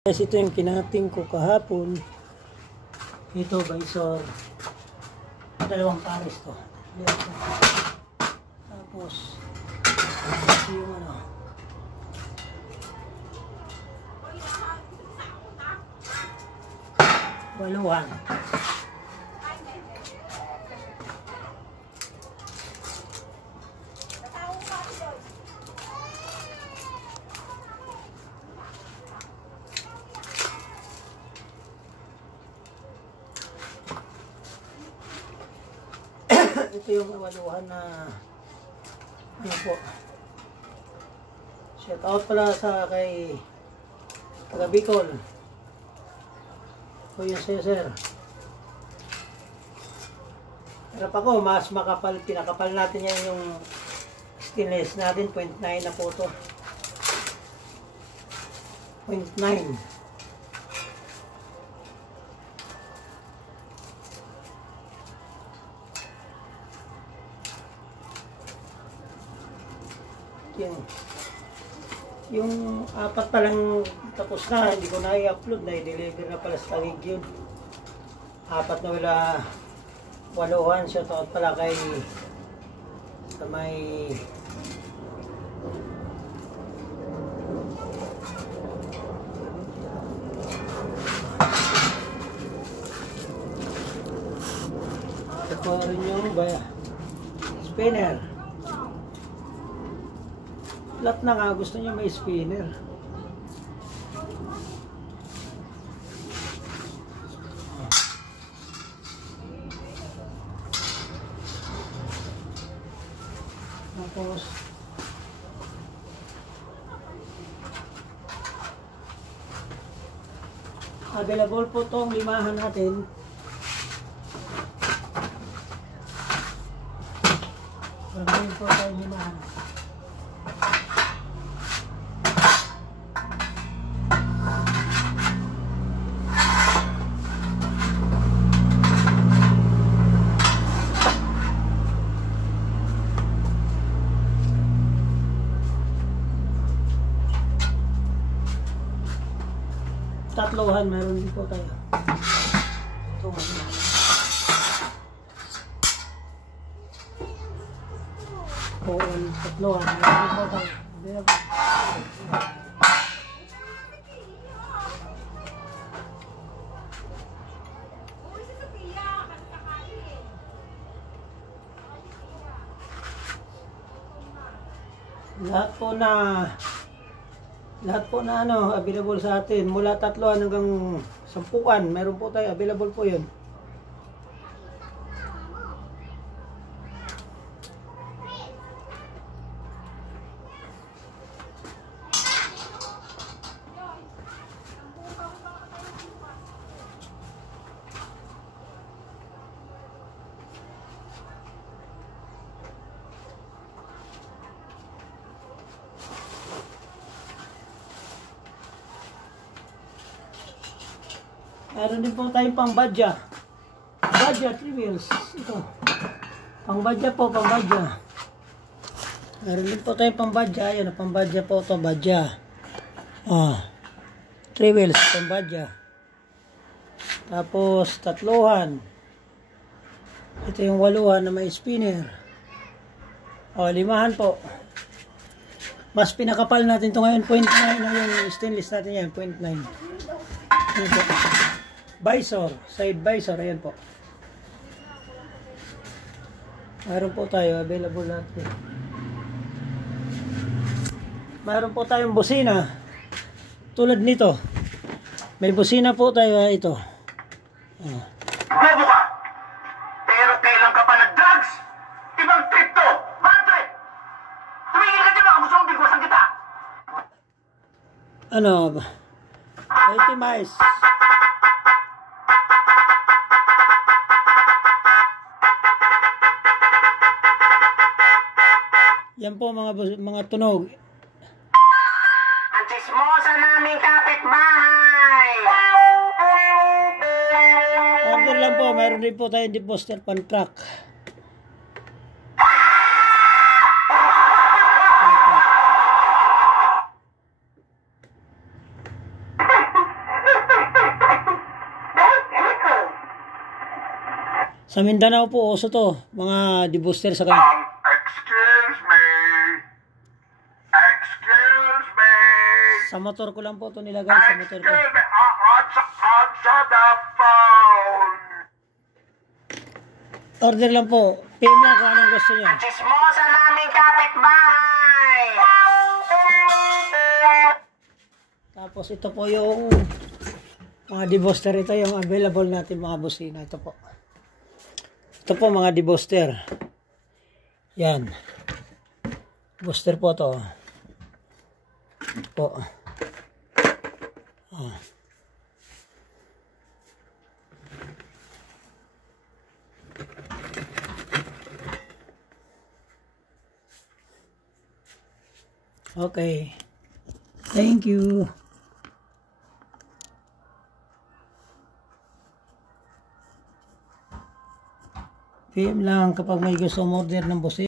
Guys, ito yung kinating ko kahapon. Ito, Visor. Dalawang pares to. Tapos, ito yung ano. Waluhan. Ito yung waluhan na ano po. Shout out pala sa kay taga Bicol. Kuya Cesar. Pero ako, mas makapal, pinakapal natin yan yung stainless natin, 0.9 na po ito. 0.9. Yung apat pa lang tapos na, hindi ko na i-upload, na i-deliver na pala sa tawig yun. Apat na wala waluhan. Shout out pala kay sa may ito rin yung baya spinner. Lahat na nga gusto niya may spinner. Tapos available po tong limahan natin. Available po tayong limahan. Tatlohan, meron din po tayo. Ito muna. Tatlohan, meron din po tayo. Lahat po na ano, available sa atin. Mula 3 hanggang 10, meron po tayo, available po yun. Meron din po tayong pang-badya. Badya, 3 wheels. Ito. Pang-badya po, pang-badya. Meron din po tayong pang-badya. Ayan, pang-badya po ito, badya. 3 wheels, pang-badya. Tapos, tatlohan. Ito yung waluhan na may spinner. Limahan po. Mas pinakapal natin ito ngayon, 0.9 na yung stainless natin yan, 0.9. Ito po. Visor, side visor, ayan po. Mayroon po tayo, available natin. Mayroon po tayong busina. Tulad nito. May busina po tayo, ito. Bobo ka! Pero kailan ka pa nag-drugs? Ibang trip to! Bad trip! Tumingin ka dyan baka gusto mong bigwasan kita! Ano? Itemize. Yan po mga tunog. Ang chismosa naming kapitbahay! Order lang po, mayroon din po tayong deposter pan track. Sa Mindanao po, uso to. Mga debooster sa kanya. Excuse me. Excuse me. Sa motor ko lang po to nilagay. Sa motor ko. Excuse me. Answer the phone. Order lang po. PM lang kung anong gusto nyo. Chismosa namin kapitbahay. Tapos ito po yung mga debooster. Ito yung available natin mga busina. Ito po. Ito po mga debooster. Yan. Booster po to. Po. Ah. Okay. Thank you. PM lang kapag may gusto order ng boss.